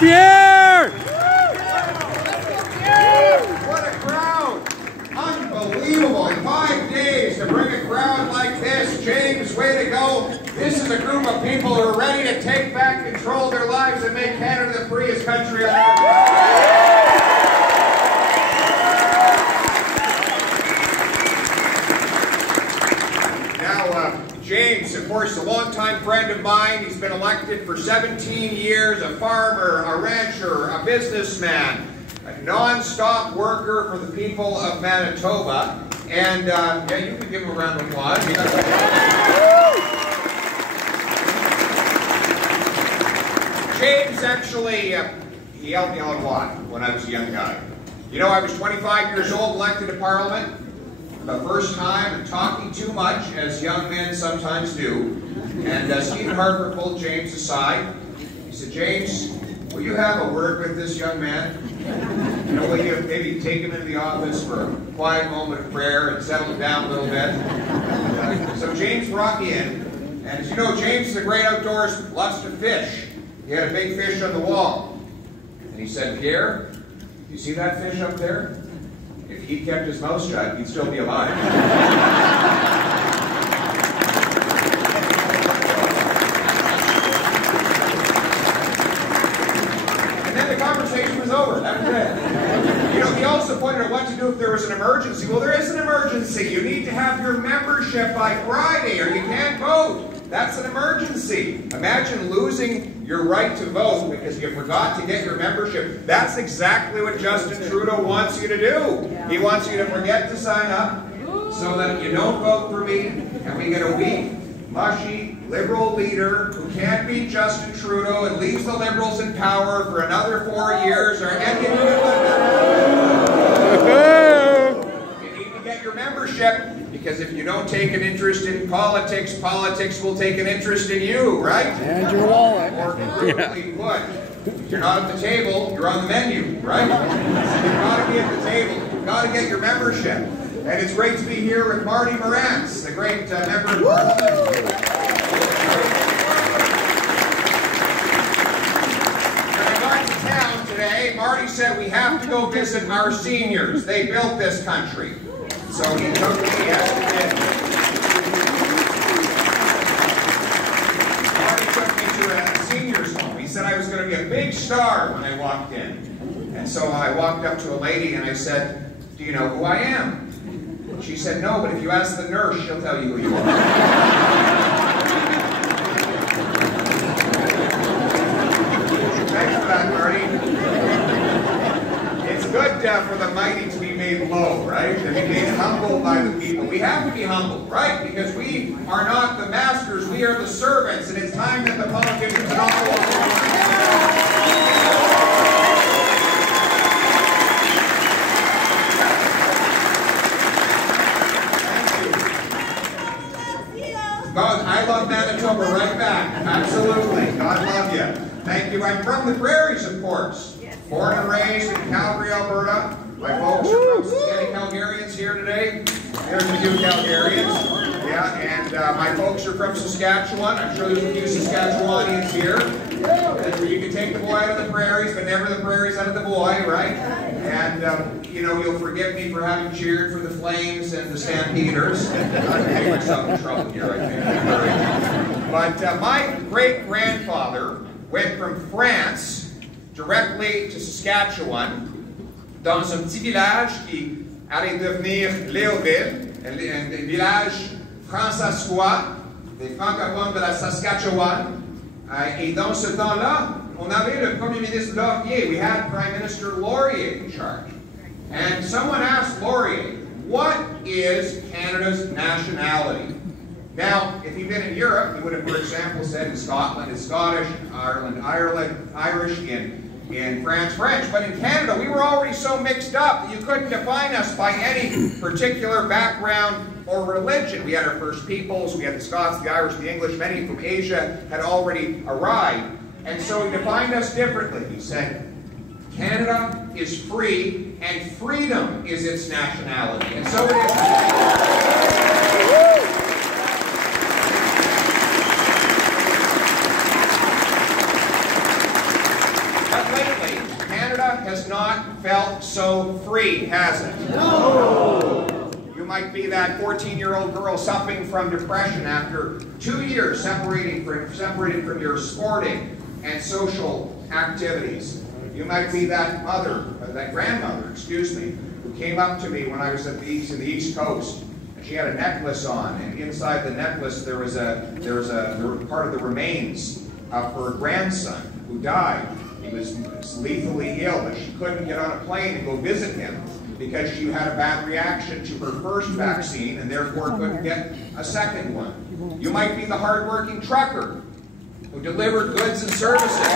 Pierre! What a crowd! Unbelievable. In 5 days to bring a crowd like this. James, way to go. This is a group of people who are ready to take back control of their lives and make Canada the freest country on earth. James, of course, a longtime friend of mine. He's been elected for 17 years, a farmer, a rancher, a businessman, a non-stop worker for the people of Manitoba. And, yeah, you can give him a round of applause. James actually, he helped me out a lot when I was a young guy. You know, I was 25 years old, elected to Parliament. The first time, and talking too much, as young men sometimes do. And Stephen Harper pulled James aside. He said, James, will you have a word with this young man? You know, will you maybe take him into the office for a quiet moment of prayer and settle him down a little bit? So James brought me in. And as you know, James is a great outdoors, loves to fish. He had a big fish on the wall. And he said, Pierre, you see that fish up there? If he kept his mouth shut, he'd still be alive. And then the conversation was over. That was it. You know, he also pointed out what to do if there was an emergency. Well, there is an emergency. You need to have your membership by Friday or you can't vote. That's an emergency. Imagine losing your right to vote because you forgot to get your membership. That's exactly what Justin Trudeau wants you to do. He wants you to forget to sign up so that you don't vote for me and we get a weak, mushy, liberal leader who can't beat Justin Trudeau and leaves the Liberals in power for another 4 years or any of You need to get your membership. Because if you don't take an interest in politics, politics will take an interest in you, right? And your wallet. Or brutally put, if you're not at the table, you're on the menu, right? So you've got to be at the table. You've got to get your membership. And it's great to be here with Marty Morantz, the great member of Parliament. When I got to town today, Marty said we have to go visit our seniors. They built this country. So he took me yesterday. Marty took me to a senior's home. He said I was going to be a big star when I walked in. And so I walked up to a lady and I said, do you know who I am? She said, no, but if you ask the nurse, she'll tell you who you are. Thanks for that, Marty. It's good for the mighty to be made low, right? To be made humble by the people. We have to be humble, right? Because we are not the masters, we are the servants, and it's time that the politicians in Ottawa God, I love Manitoba right back. Absolutely. God love you. Thank you. I'm from the prairies, of course. Born and raised in Calgary, Alberta. My folks are from any Calgarians here today. There's a few Calgarians. Yeah, and my folks are from Saskatchewan. I'm sure there's a few Saskatchewanians here. That's where you can take the boy out of the prairies, but never the prairies out of the boy, right? And, you know, you'll forgive me for having cheered for the Flames and the Stampeders. I'm getting myself in trouble here, I think. But my great-grandfather went from France directly to Saskatchewan, dans un petit village qui allait devenir Léoville, un village françaiscois, des francophones de la Saskatchewan. Et dans ce temps-là, on avait le Premier ministre Laurier. We had Prime Minister Laurier in charge. And someone asked Laurier, what is Canada's nationality? Now, if he'd been in Europe, he would have, for example, said in Scotland it's Scottish, Ireland, Irish, in France, French. But in Canada, we were already so mixed up that you couldn't define us by any particular background or religion. We had our First Peoples, we had the Scots, the Irish, the English, many from Asia had already arrived. And so he defined us differently. He said, Canada is free, and freedom is its nationality. And so it is. has not felt so free, has it? No! You might be that 14-year-old girl suffering from depression after 2 years separated from your sporting and social activities. You might be that grandmother, who came up to me when I was in the East Coast, and she had a necklace on, and inside the necklace there was part of the remains of her grandson who died. He was lethally ill, but she couldn't get on a plane and go visit him because she had a bad reaction to her first vaccine and therefore couldn't get a second one. You might be the hardworking trucker who delivered goods and services.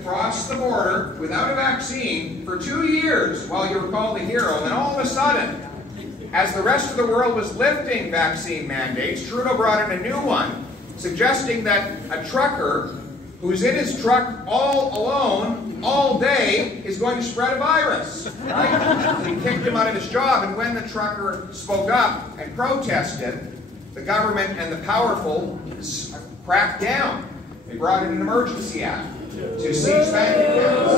Across the border without a vaccine for 2 years while you were called a hero, and all of a sudden, as the rest of the world was lifting vaccine mandates, Trudeau brought in a new one, suggesting that a trucker who's in his truck all alone all day is going to spread a virus. Right? He kicked him out of his job, and when the trucker spoke up and protested, the government and the powerful cracked down. They brought in an emergency act to seize bank accounts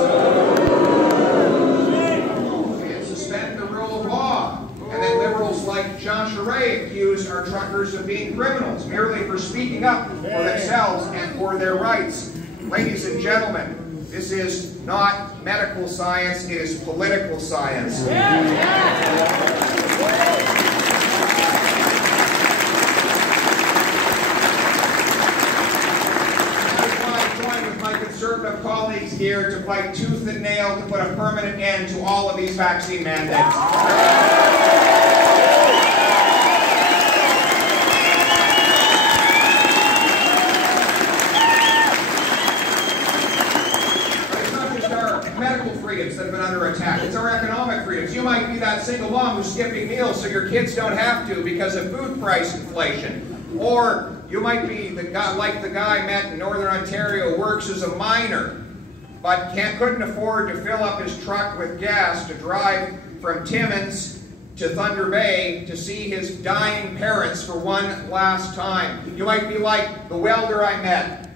and suspend the rule of law. And then liberals like Jean Charest accused our truckers of being criminals merely for speaking up for themselves and for their rights. Ladies and gentlemen, this is not medical science, it is political science. Conservative colleagues here to fight tooth and nail to put a permanent end to all of these vaccine mandates. But it's not just our medical freedoms that have been under attack, it's our economic freedoms. You might be that single mom who's skipping meals so your kids don't have to because of food price inflation. Or you might be like the guy I met in Northern Ontario, works as a miner, but couldn't afford to fill up his truck with gas to drive from Timmins to Thunder Bay to see his dying parents for one last time. You might be like the welder I met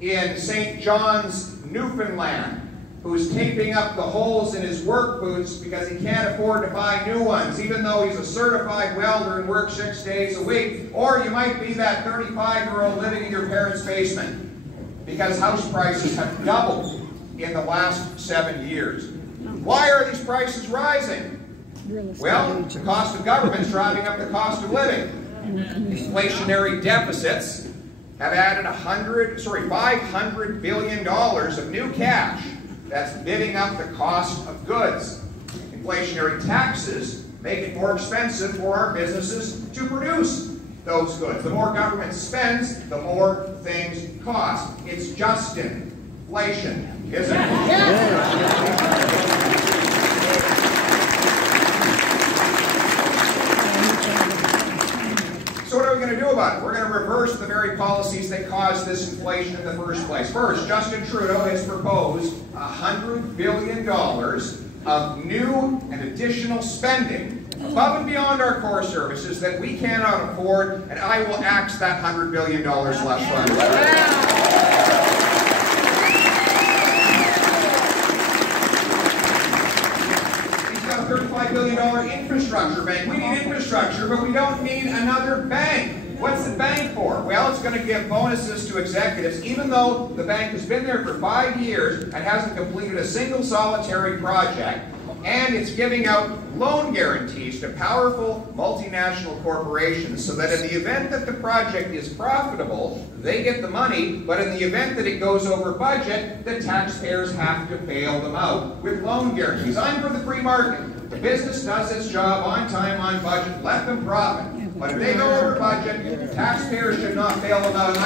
in St. John's, Newfoundland, who's taping up the holes in his work boots because he can't afford to buy new ones, even though he's a certified welder and works 6 days a week. Or you might be that 35-year-old living in your parents' basement because house prices have doubled in the last 7 years. Why are these prices rising? Well, the cost of government is driving up the cost of living. Inflationary deficits have added $500 billion of new cash. That's bidding up the cost of goods. Inflationary taxes make it more expensive for our businesses to produce those goods. The more government spends, the more things cost. It's just inflation, isn't it? So what are we going to do about it? We're going to reverse the very policies that caused this inflation in the first place. First, Justin Trudeau has proposed $100 billion of new and additional spending above and beyond our core services that we cannot afford, and I will axe that $100 billion left fund. $35 billion infrastructure bank. We need infrastructure, but we don't need another bank. What's the bank for? Well, it's going to give bonuses to executives, even though the bank has been there for 5 years and hasn't completed a single solitary project. And it's giving out loan guarantees to powerful multinational corporations so that in the event that the project is profitable, they get the money, but in the event that it goes over budget, the taxpayers have to bail them out with loan guarantees. I'm for the free market. The business does its job on time, on budget, let them profit. But if they go over budget, taxpayers should not bail them out.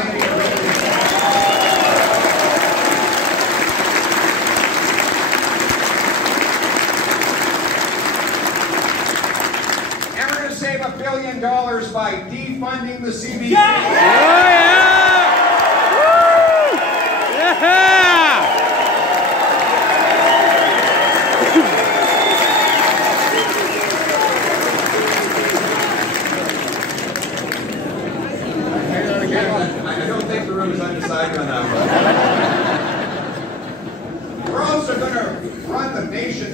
Save $1 billion by defunding the CBC. Yeah!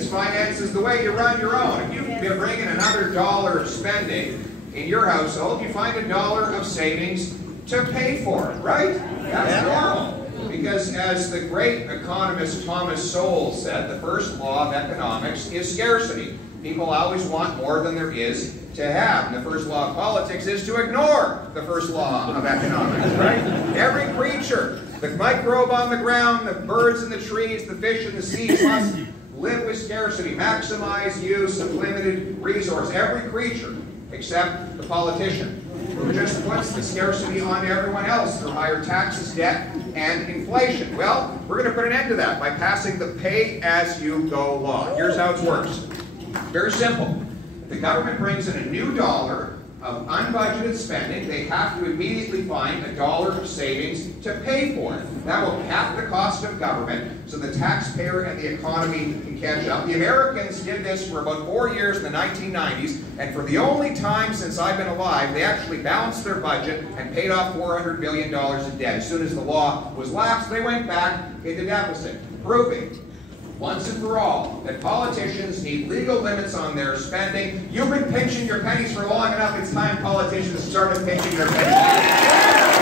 finances the way you run your own. If you bring in another dollar of spending in your household, you find a dollar of savings to pay for it, right? That's normal. Because as the great economist Thomas Sowell said, the first law of economics is scarcity. People always want more than there is to have. And the first law of politics is to ignore the first law of economics, right? Every creature, the microbe on the ground, the birds in the trees, the fish in the seas must live with scarcity, maximize use of limited resource. Every creature except the politician, who just puts the scarcity on everyone else through higher taxes, debt, and inflation. Well, we're going to put an end to that by passing the pay-as-you-go law. Here's how it works. Very simple. If the government brings in a new dollar of unbudgeted spending, they have to immediately find a dollar of savings to pay for it. That will cap the cost of government so the taxpayer and the economy can catch up. The Americans did this for about 4 years in the 1990s, and for the only time since I've been alive, they actually balanced their budget and paid off $400 billion in debt. As soon as the law was lapsed, they went back into deficit, proving once and for all that politicians need legal limits on their spending. You've been pinching your pennies for long enough. It's time politicians started pinching their pennies.